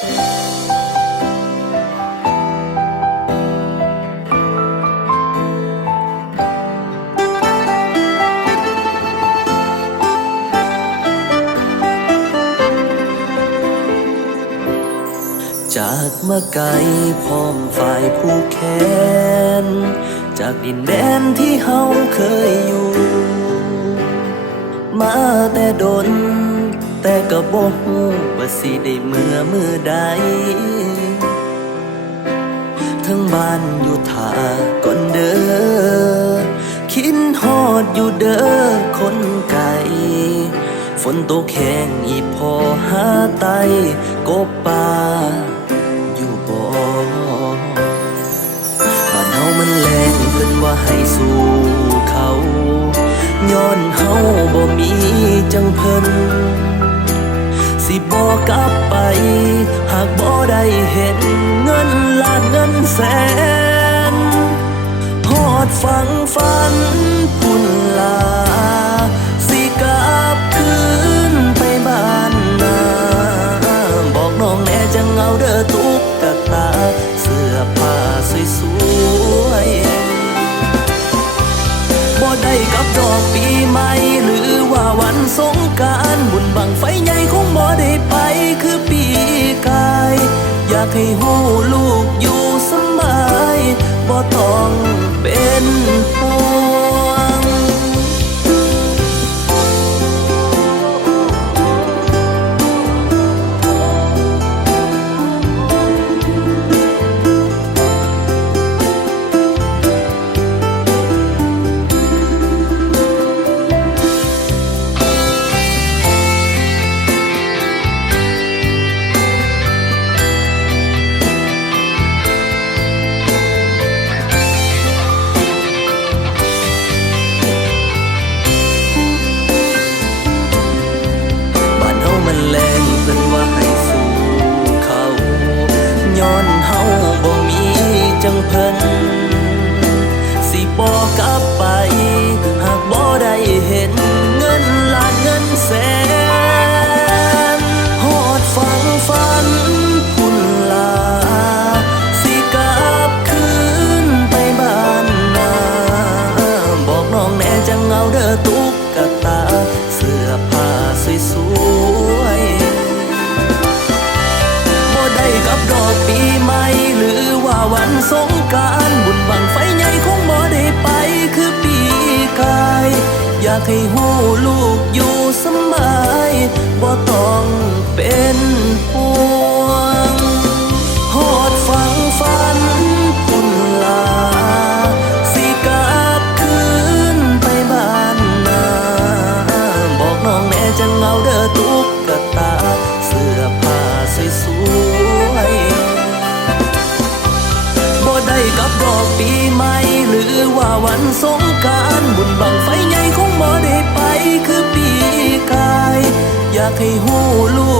จากมาไกลพร้อมฝ่ายผู้แค้น จากดินแดนที่เฮาเคยอยู่ มาแต่ดนแต่ก็บ่ฮู้ ว่าสิได้เมื่อมือใด ทั้งบ้านอยู่ท่าก่อนเด้อคิดฮอดอยู่เด้อคนไกลฝนตกแห้งอีพอหาไตกบป่าอยู่บ่บ้านเฮามันแรงเพิ่นว่าให้สู้เขา ย้อนเฮาบ่มีจังเพิ่น กลับไป หากบ่ได้เห็นเงินล้านเงินแสนฮอดฟังฝันพุ่นลา สิกลับคืนไปบ้านนาบอกน้องแน่จังเอาเด้อตุกกะตา เสื้อผ้าสวยๆบ่ได้กับดอกปีใหม่หรือว่าวันสงการบุญบังไฟใหญ่คงบ่ได้ไป ให้หูลูกอยู่สมายบ่ต้องเป็น ย้อนเฮาบ่มีจังเพิ่นสิบ่กลับไป หากบ่ได้เห็นเงินล้านเงินแสนฮอดฟังฝันพุ่นลา สิกลับคืนไปบ้านนาบอกน้องแน่จังเอาเด้อตุกกะตา เสื้อผ้าสวย ปีใหม่หรือว่าวันสงการบุญบังไฟใหญ่คงบ่ได้ไปคือปีกาย อยากให้หูลูกอยู่ สงการบุญบังไฟใหญ่คงบ่ได้ไปคือปีกาย อยากให้หูลูก